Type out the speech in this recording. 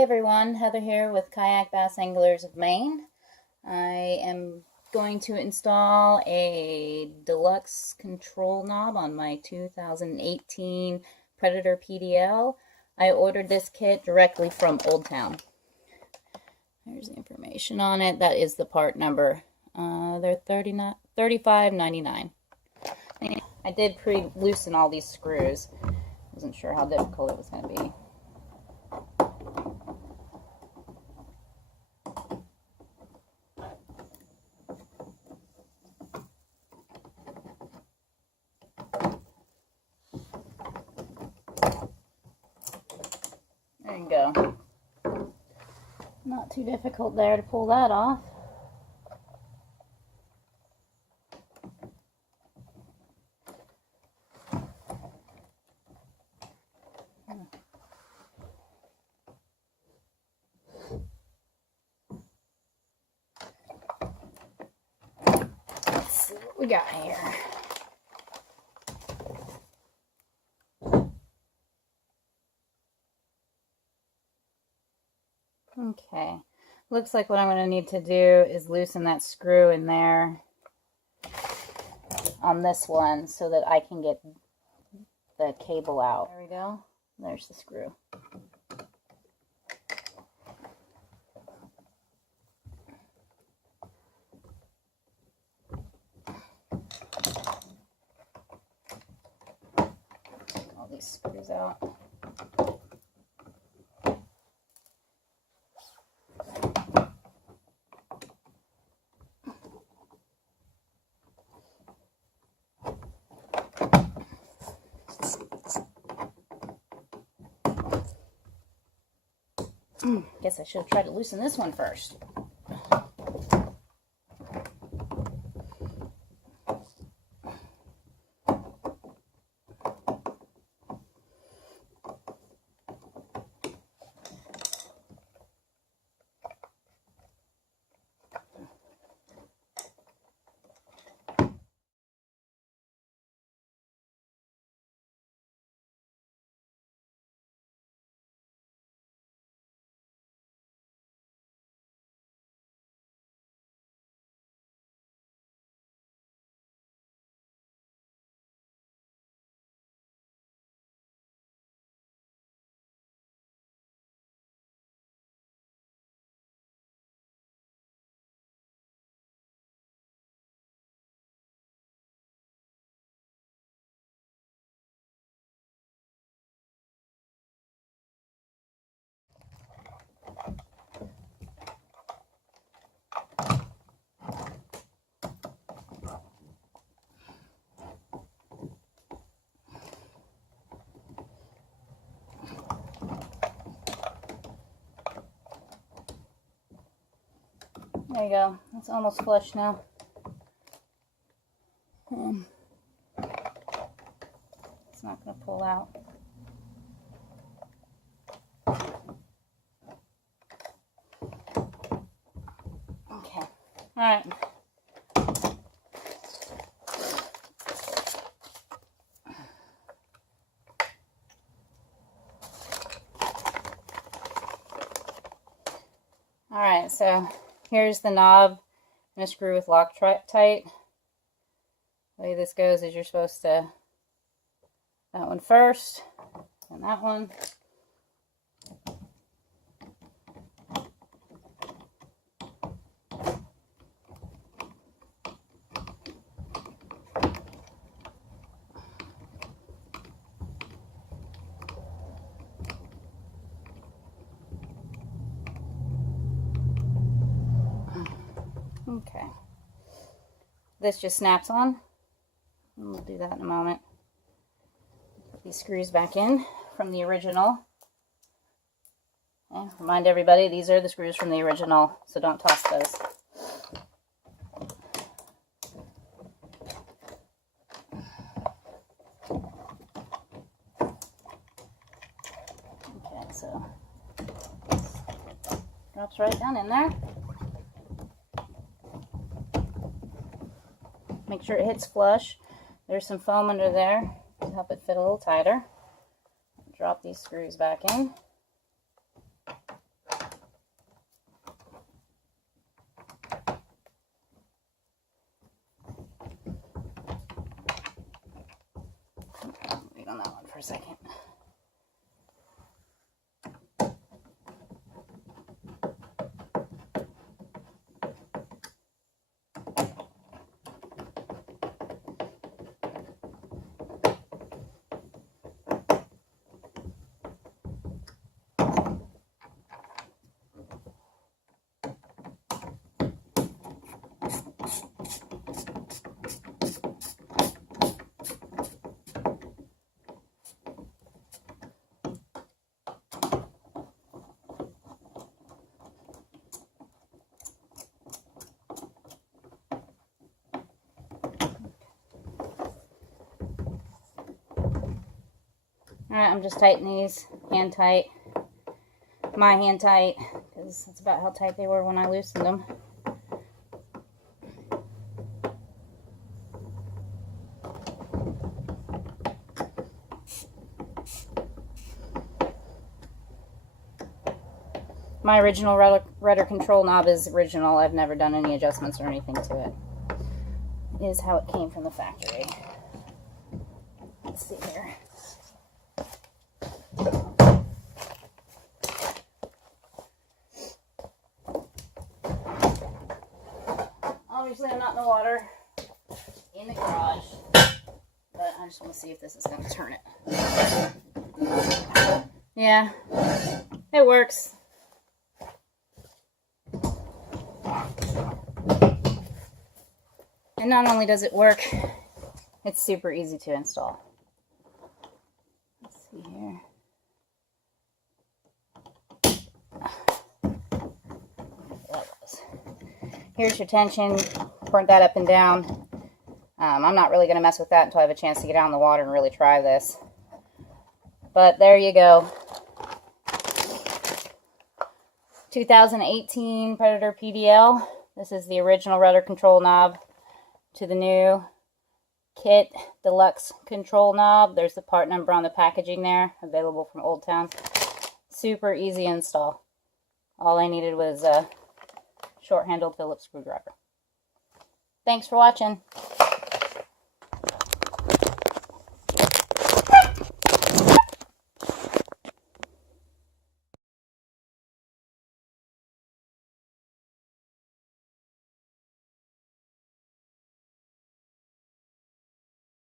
Hey everyone, Heather here with Kayak Bass Anglers of Maine. I am going to install a Deluxe control knob on my 2018 Predator PDL. I ordered this kit directly from Old Town. There's the information on it. That is the part number. They're $35.99. I did pre-loosen all these screws. Wasn't sure how difficult it was going to be. There you go. Not too difficult there to pull that off. Let's see what we got here. Okay, looks like what I'm going to need to do is loosen that screw in there on this one so that I can get the cable out. There we go. There's the screw. Take all these screws out. Guess I should have tried to loosen this one first. There you go. It's almost flush now. It's not going to pull out. Okay. All right. All right, so here's the knob and a screw with Loctite. The way this goes is you're supposed to, that one first, and that one. Okay, this just snaps on, and we'll do that in a moment. Put these screws back in from the original. And remind everybody, these are the screws from the original, so don't toss those. Okay, so drops right down in there. Make sure it hits flush. There's some foam under there to help it fit a little tighter. Drop these screws back in. a second. Alright, I'm just tightening these hand tight. My hand tight, because that's about how tight they were when I loosened them. My original rudder control knob is original. I've never done any adjustments or anything to it. It is how it came from the factory. Let's see here. Obviously, I'm not in the water in the garage, but I just want to see if this is going to turn it. Yeah, it works. And not only does it work, it's super easy to install. Let's see here. Here's your tension, point that up and down. I'm not really going to mess with that until I have a chance to get out in the water and really try this. But there you go. 2018 Predator PDL. This is the original rudder control knob to the new kit Deluxe control knob. There's the part number on the packaging there, available from Old Town. Super easy install. All I needed was a short-handled Phillips screwdriver. Thanks for watching.